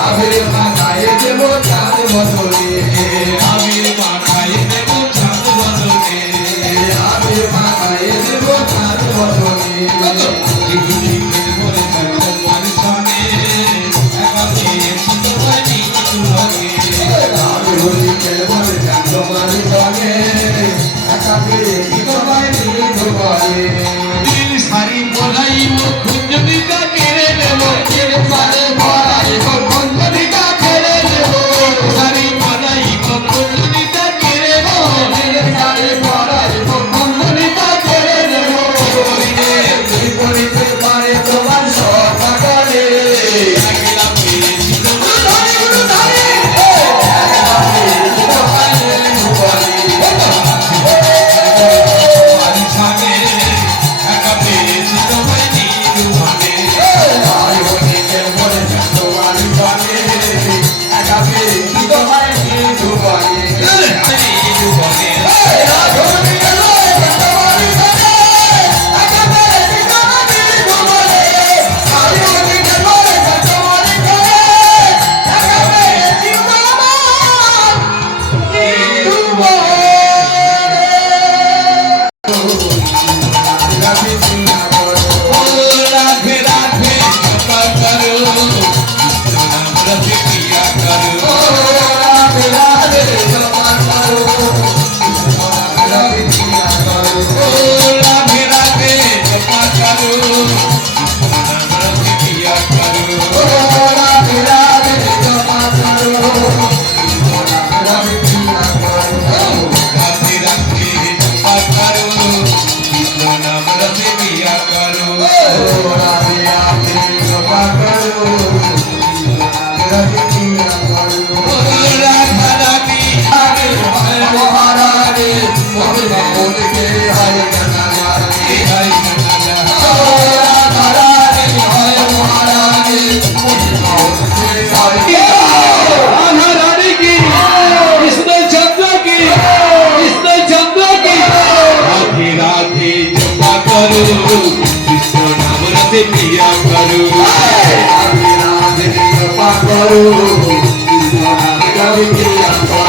আবির মাথায় দেব চাঁদ বদলে আবির মাথায় দেব চাঁদ বদলে আবির মাথায় দেব চাঁদ বদলে সারি বলাই কুঞ্জবিকা কেড়ে নেব পারে ভরাই কুঞ্জবিকা কেড়ে নেব সারি বলাই কুঞ্জবিকা কেড়ে নেব সারি ভরাই কুঞ্জবিকা কেড়ে নেব পরিতে পারে তোমার সকালে कृष्ण नाम रते पिया करो कृष्ण नाम रते पिया करो